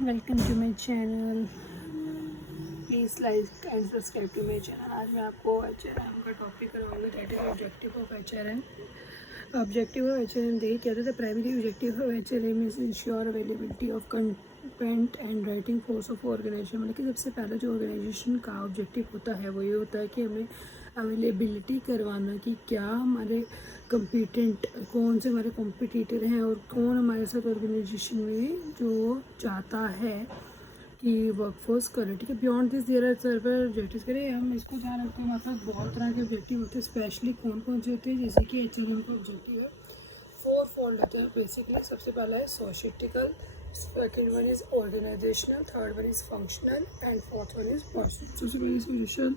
Welcome to my channel, please like and subscribe to my channel. आज मैं आपको HRM का टॉपिक कराऊंगी, that is objective of HRM। Objective of HRM देखिए क्या था। The primary objective of HRM is ensure availability of content and writing force of organisation. मतलब कि सबसे पहला जो ऑर्गेनाइजेशन का ऑब्जेक्टिव होता है वो ये होता है कि हमें अवेलेबिलिटी करवाना कि क्या हमारे कंपिटेंट, कौन से हमारे कॉम्पिटिटर हैं और कौन हमारे साथ ऑर्गेनाइजेशन में जो चाहता है कि वर्कफोर्स करे। ठीक है, beyond this there are several objectives. करें हम इसको ध्यान रखते हैं, मतलब बहुत तरह के ऑब्जेक्टिव होते हैं, स्पेशली कौन कौन से होते हैं। जैसे कि HRM का ऑब्जेक्टिव है 4 फोल्ड होते हैं बेसिकली। सबसे पहला है societal, second one is organisational, third one is functional and fourth one is personal. सबसे पहले सोशल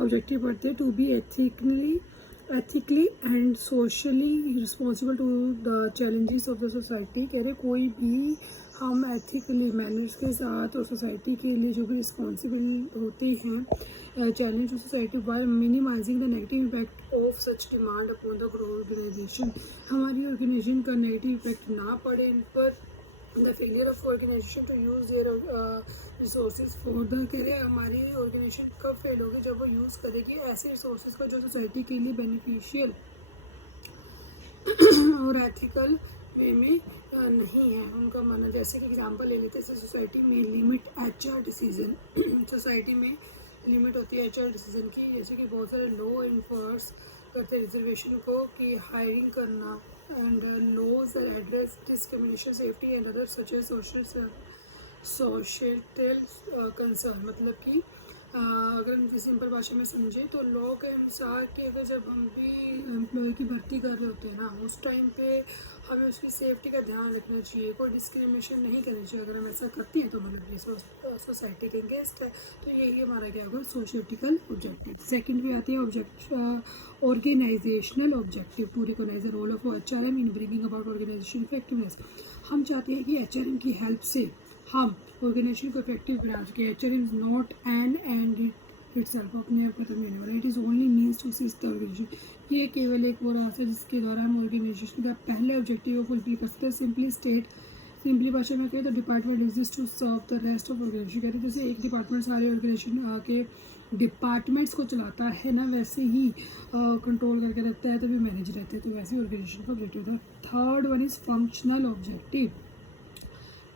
ऑब्जेक्टिव पढ़ते हैं, to be ethically and socially responsible to the challenges of the society। कह रहे कोई भी हम एथिकली मैनर्स के साथ और सोसाइटी के लिए जो भी रिस्पॉन्सिबल होते हैं challenge to society while minimizing the negative impact of such demand upon the organization. हमारी ऑर्गेनाइजेशन का नेगेटिव इम्पैक्ट ना पड़े इन पर। The failure of organization to use their resources for the, कह रहे हमारी ऑर्गेनाइजेशन कब फेल होगी, जब वो यूज़ करेगी ऐसे रिसोर्सेज का जो सोसाइटी के लिए बेनिफिशियल और एथिकल वे में नहीं है उनका मानना। जैसे कि एग्जांपल ले लेते हैं, सोसाइटी में लिमिट HR डिसीजन। सोसाइटी में लिमिट होती है HR डिसीजन की, जैसे कि बहुत सारे लॉ इन्फोर्स करते हैं रिजर्वेशन को कि हायरिंग करना, and laws are address discrimination, safety and other such as social concern. मतलब कि अगर हम सिंपल भाषा में समझें तो लॉ के अनुसार कि अगर जब हम भी एम्प्लॉय की भर्ती कर रहे होते हैं ना, उस टाइम पे हमें उसकी सेफ्टी का ध्यान रखना चाहिए, कोई डिस्क्रिमिनेशन नहीं करनी चाहिए। अगर हम ऐसा करते हैं तो मतलब ये सोसाइटी के अगेंस्ट है। तो यही हमारा क्या होगा, सोशियोटिकल ऑब्जेक्टिव। सेकंड पे आते हैं organizational objective, to recognize the role of HRM in bringing about organization effectiveness. हम चाहते हैं कि HRM की हेल्प से हम ऑर्गेनाइजेशन को इफेक्टिव बना सके। HRM is not an end itself, अपने आप खत्म होने वाला। It is only means to assist the organization. ये केवल एक वो रास्ता है जिसके द्वारा हम ऑर्गेनाइजेशन का पहले ऑब्जेक्टिव को फुलफिल कर सकते हैं। सिंपली भाषा में कहें तो department exist to serve the rest of organization. कहते हैं जैसे एक डिपार्टमेंट सारे ऑर्गेनाइजेशन के डिपार्टमेंट्स को चलाता है ना, वैसे ही कंट्रोल करके रखता है, तभी मैनेज रहते हैं, तो वैसे ऑर्गेनाइजेशन का ऑब्जेक्टिव था। Third one is functional objective,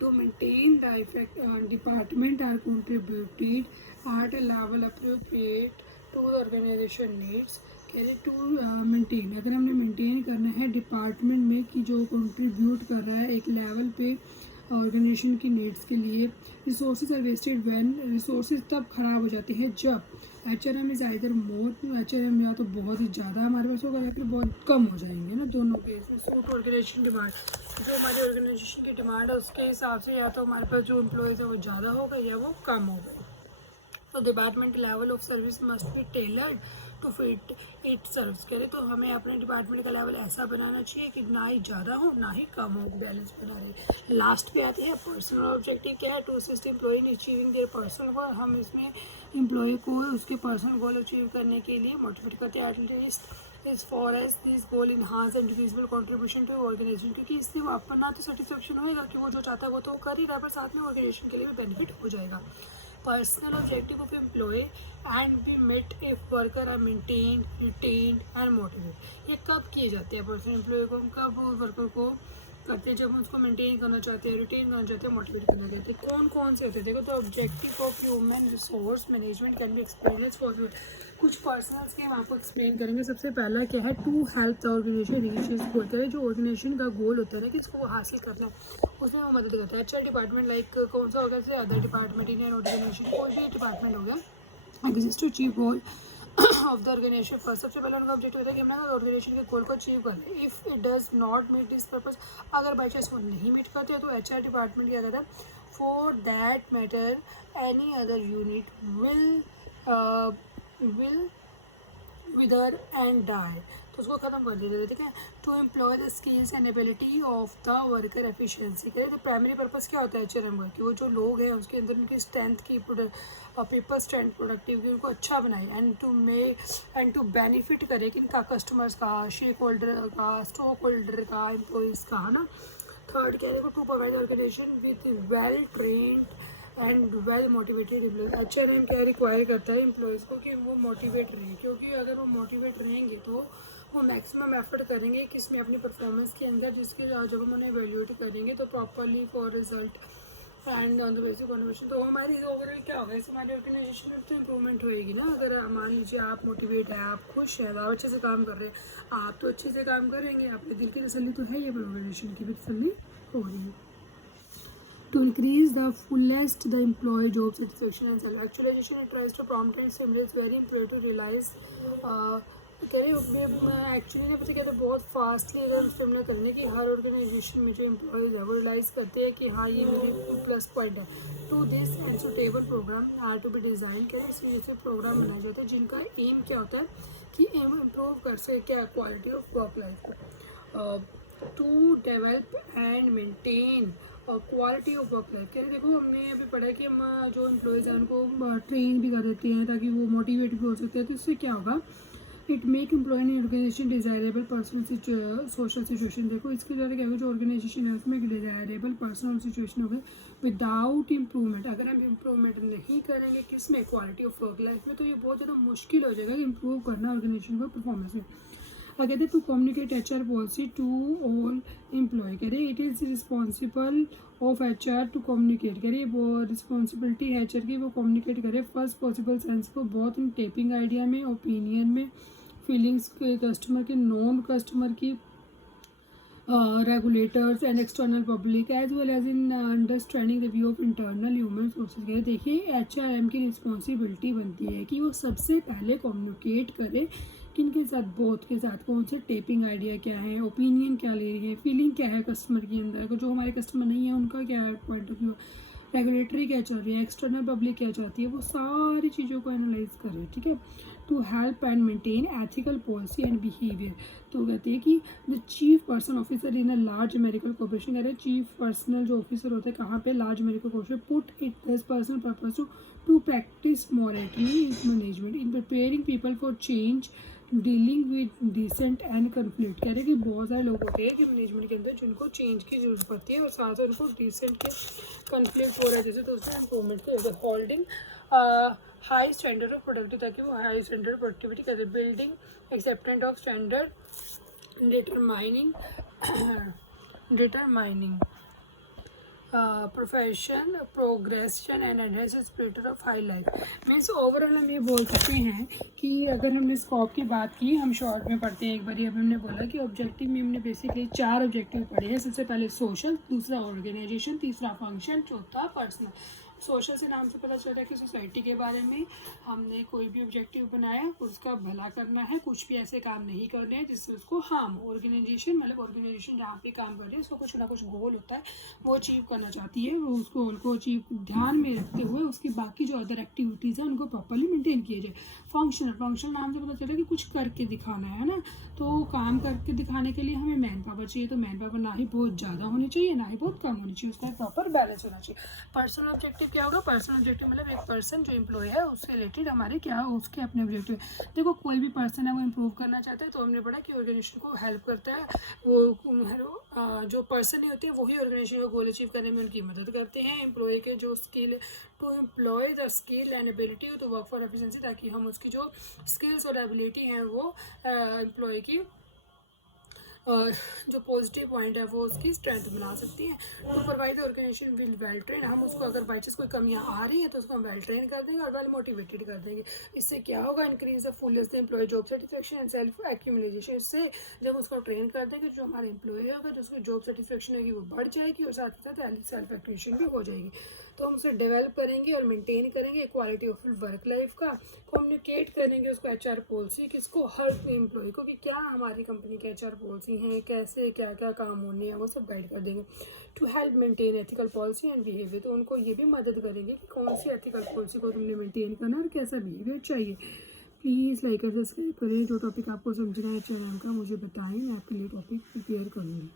to maintain the effect department are contributed at a level appropriate to the organization needs। कह रहे टू मेंटेन, अगर हमने मेंटेन करना है डिपार्टमेंट में कि जो कंट्रीब्यूट कर रहा है एक लेवल पे ऑर्गेनाइजेशन की नीड्स के लिए। Resources are wasted when, resources तब ख़राब हो जाते हैं जब HRM is either more, HRM या तो बहुत ही ज़्यादा हमारे पास होगा या फिर बहुत कम हो जाएंगे ना, दोनों केस में। सूट ऑर्गेनाइजेशन डिमांड, जो हमारी ऑर्गेनाइजेशन की डिमांड है उसके हिसाब से या तो हमारे पास जो एम्प्लॉयज़ है वो ज़्यादा हो गए या वो कम हो गए। तो department level of service must be tailored to fit it serves. करें तो हमें अपने डिपार्टमेंट का लेवल ऐसा बनाना चाहिए कि ना ही ज़्यादा हो ना ही कम हो, बैलेंस बना रहे। लास्ट पे आते हैं पर्सनल ऑब्जेक्टिव। क्या है, to assist employ in achieving their personal goal. हम इसमें एम्प्लॉय को उसके पर्सनल गोल अचीव करने के लिए मोटिवेट करते हैं, at least is for as this goal enhance and visible contribution to organization. क्योंकि इससे वो अपना तो सेटिस्फेक्शन होएगा कि वो जो चाहता है वो तो कर ही रहा है, पर साथ में ऑर्गेनाइजेशन के लिए भी बेनिफिट हो जाएगा। Personal objective of employee and be met if worker are maintained, retained and motivated। ये कब किए जाते हैं पर्सनल एम्प्लॉय को, कब वर्कर को करते हैं, जब हम उसको मेंटेन करना चाहते हैं, रिटेन करना चाहते हैं, मोटिवेट करना चाहते हैं। कौन कौन से होते हैं देखो, तो objective of human resource management can be explain for कुछ पर्सनल्स के हम आपको एक्सप्लेन करेंगे। सबसे पहला क्या है, to help the organisation reach its goal. करें जो ऑर्गेनाइजेशन का गोल होता है ना कि इसको हासिल करना है, उसमें वो मदद करता है। अच्छा डिपार्टमेंट लाइक कौन सा होगा, जैसे other department in an organisation, कोई भी डिपार्टमेंट हो गया, exist to achieve goal of the organisation first. सबसे पहला उनका ऑब्जेक्टिव होता है कि हमने ऑर्गेनाइजेशन के गोल को अचीव कर ले। If it does not meet this purpose, अगर बाई चांस वो नहीं मीट करते तो HR डिपार्टमेंट क्या करता है, for that matter any other unit will wither and die, तो उसको ख़त्म कर देते थे। ठीक है, to employ the skills and ability of the worker efficiency. करें तो प्राइमरी पर्पस क्या होता है HRM का, कि वो जो लोग हैं उसके अंदर उनकी स्ट्रेंथ की पीपल स्ट्रेंथ प्रोडक्टिविटी उनको अच्छा बनाए, एंड टू बेनिफिट करे किनका, कस्टमर्स का, शेक होल्डर का, स्टॉक होल्डर का, एम्प्लॉयज़ का, है ना। थर्ड कह रहे हैं to provide organisation with well trained and well motivated employee. अच्छा नेम क्या रिक्वायर करता है एम्प्लॉयज़ को कि वो मोटिवेट रहें, क्योंकि अगर वो मोटिवेट रहेंगे तो वो मैक्सिमम एफर्ट करेंगे किसमें, अपनी परफॉर्मेंस के अंदर, जिसकी जब हम उन्हें एवेल्यूएट करेंगे तो properly for result and on the basic conversation, तो हमारी ओवरऑल क्या होगा, इससे हमारी ऑर्गेनाइजेशन में तो इंप्रूवमेंट होएगी ना। अगर मान लीजिए आप मोटिवेट हैं, आप खुश हैं, आप अच्छे से काम कर रहे हैं, आप तो अच्छे से काम करेंगे, आपके दिल की तसल्ली तो है, ये ऑर्गेनाइजेशन की भी तसल्ली हो रही है। To increase the fullest the employee job satisfaction and self-actualization, it tries to prompt and stimulate very employee to realize कह रहे एक्चुअली ना पता क्या था, बहुत फास्टली अगर स्टिमुलेट करने की हर ऑर्गेनाइजेशन में जो एम्प्लॉयज़ है वो रियलाइज़ करते हैं कि हाँ ये मेरे प्लस पॉइंट है। To this and suitable programme are to be design, कह रहे इसलिए ऐसे प्रोग्राम बनाए जाते हैं जिनका एम क्या होता है कि एम इम्प्रूव कर सके क्या क्वालिटी ऑफ वर्क लाइफ को, टू डेवलप एंड मेंटेन और क्वालिटी ऑफ वर्क लाइफ। कह रहे देखो हमने अभी पढ़ा कि हम जो एम्प्लॉयज़ हैं उनको ट्रेन भी कर देते हैं ताकि वो मोटिवेट भी हो सकते हैं, तो इससे क्या होगा, it make employee in organisation desirable personal social situation. देखो इसके द्वारा क्या होगा, जो ऑर्गेनाइजेशन है उसमें एक डिज़ायरेबल पर्सनल सिचुएशन होगा विदाउट इम्प्रूवमेंट। अगर हम इम्प्रूवमेंट नहीं करेंगे किस में, क्वालिटी ऑफ वर्क लाइफ में, तो ये बहुत ज़्यादा मुश्किल हो जाएगा इम्प्रूव करना ऑर्गेनाइजेशन को परफॉर्मेंस में। कहते हैं to communicate HR policy to all employee, कह रहे it is responsible of HR to communicate, कह रहे वो रिस्पॉन्सिबिलिटी है HR की, वो कम्युनिकेट करे फर्स्ट पॉसिबल सेंस को, बहुत इन टेपिंग आइडिया में, ओपिनियन में, फीलिंग्स के कस्टमर के, नॉन कस्टमर की, regulators and external public as well as in understanding the view of internal human sources. देखिए HRM की रिस्पॉन्सिबिलिटी बनती है कि वो सबसे पहले कम्युनिकेट करे किन के साथ, बोथ के साथ, कौन से टेपिंग आइडिया क्या है, ओपिनियन क्या ले रही है, फीलिंग क्या है कस्टमर के अंदर, जो हमारे कस्टमर नहीं है उनका क्या है पॉइंट ऑफ व्यू, रेगुलेटरी क्या चल रही है, एक्सटर्नल पब्लिक क्या चाहती है, वो सारी चीज़ों को एनालाइज करें, ठीक है। To help and maintain ethical policy and behaviour, तो कहते हैं कि the chief person officer in a large American corporation, कह रहे हैं चीफ पर्सनल जो ऑफिसर होता है कहाँ पे, large American corporation, put it this personal purpose to practise morality management in preparing people for change, dealing with dissent and conflict. कह रहे हैं कि बहुत सारे लोग होते हैं कि मैनेजमेंट के अंदर जिनको चेंज की जरूरत पड़ती है और साथ साथ उनको डिसेंट के कन्फ्लिक्ट हो रहा है जैसे, तो उसमें इम्प्रूवमेंट की जरूरत, holding high standard of productivity, ताकि वो हाई स्टैंडर्ड प्रोडक्टिविटी कहते हैं, building acceptant of standard, determining profession progression and enhance spirit of high life. Means overall हम ये बोल सकते हैं कि अगर हमने स्कोप की बात की, हम शॉर्ट में पढ़ते हैं एक बार, अब हमने बोला कि ऑब्जेक्टिव में हमने बेसिकली 4 ऑब्जेक्टिव पढ़े हैं। सबसे पहले सोशल, दूसरा ऑर्गेनाइजेशन, तीसरा फंक्शन, चौथा पर्सनल। सोशल से नाम से पता चल रहा है कि सोसाइटी के बारे में हमने कोई भी ऑब्जेक्टिव बनाया उसका भला करना है, कुछ भी ऐसे काम नहीं करने हैं जिससे उसको हार्म। ऑर्गेनाइजेशन मतलब ऑर्गेनाइजेशन जहाँ पे काम कर रही है उसको कुछ ना कुछ गोल होता है, वो अचीव करना चाहती है, वो उस गोल को अचीव ध्यान में रखते हुए उसकी बाकी जो अदर एक्टिविटीज़ हैं उनको प्रॉपरली मेंटेन किया जाए। फंक्शनल, फंक्शनल नाम से पता चल रहा है कि कुछ करके दिखाना है ना, तो काम करके दिखाने के लिए हमें मैन पावर चाहिए, तो मैन पावर ना ही बहुत ज़्यादा होनी चाहिए ना ही बहुत कम होनी चाहिए, उसका एक प्रॉपर बैलेंस होना चाहिए। पर्सनल ऑब्जेक्टिव क्या होगा, पर्सनल ऑब्जेक्टिव मतलब एक पर्सन जो एम्प्लॉय है उससे रिलेटेड हमारे क्या उसके अपने ऑब्जेक्टिव है। देखो कोई भी पर्सन है वो इम्प्रूव करना चाहता है, तो हमने पढ़ा कि ऑर्गेनाइजेशन को हेल्प करता है, वो जो पर्सन नहीं होते वही ऑर्गेनाइजेशन का गोल अचीव करने में उनकी मदद करते हैं। एम्प्लॉय के जो skill, to employ the skill and ability to work for efficiency, ताकि हम उसकी जो स्किल्स और एबिलिटी हैं वो एम्प्लॉय की जो पॉजिटिव पॉइंट है वो उसकी स्ट्रेंथ बना सकती हैं। To provide organisation will well train, हम उसको अगर बाई चांस कोई कमियां आ रही हैं तो उसको हम वेल ट्रेन कर देंगे और वेल मोटिवेटेड कर देंगे। इससे क्या होगा, increase the fullest employee job satisfaction and self accumulation. इससे जब उसको ट्रेन कर देंगे जो हमारे एम्प्लॉय होगा, जो उसकी जॉब सेटिस्फेक्शन होगी वो बढ़ जाएगी और साथ ही साथ सेल्फ एक्यूमुलेशन भी हो जाएगी। तो हम उसे डेवलप करेंगे और मेंटेन करेंगे क्वालिटी ऑफ वर्क लाइफ का, कम्युनिकेट करेंगे उसको HR पॉलिसी किसको, हर एम्प्लॉय को, कि क्या हमारी कंपनी की HR पॉलिसी हैं, कैसे क्या क्या काम होने हैं, वो सब गाइड कर देंगे। To help maintain ethical policy and behaviour, तो उनको ये भी मदद करेंगे कि कौन सी एथिकल पॉलिसी को तुमने मेंटेन करना और कैसा बिहेवियर चाहिए। प्लीज़ लाइक और सब्सक्राइब करें, जो टॉपिक आपको समझना है चैनल का मुझे बताएं, मैं आपके लिए टॉपिक प्रिपेयर करूँगी।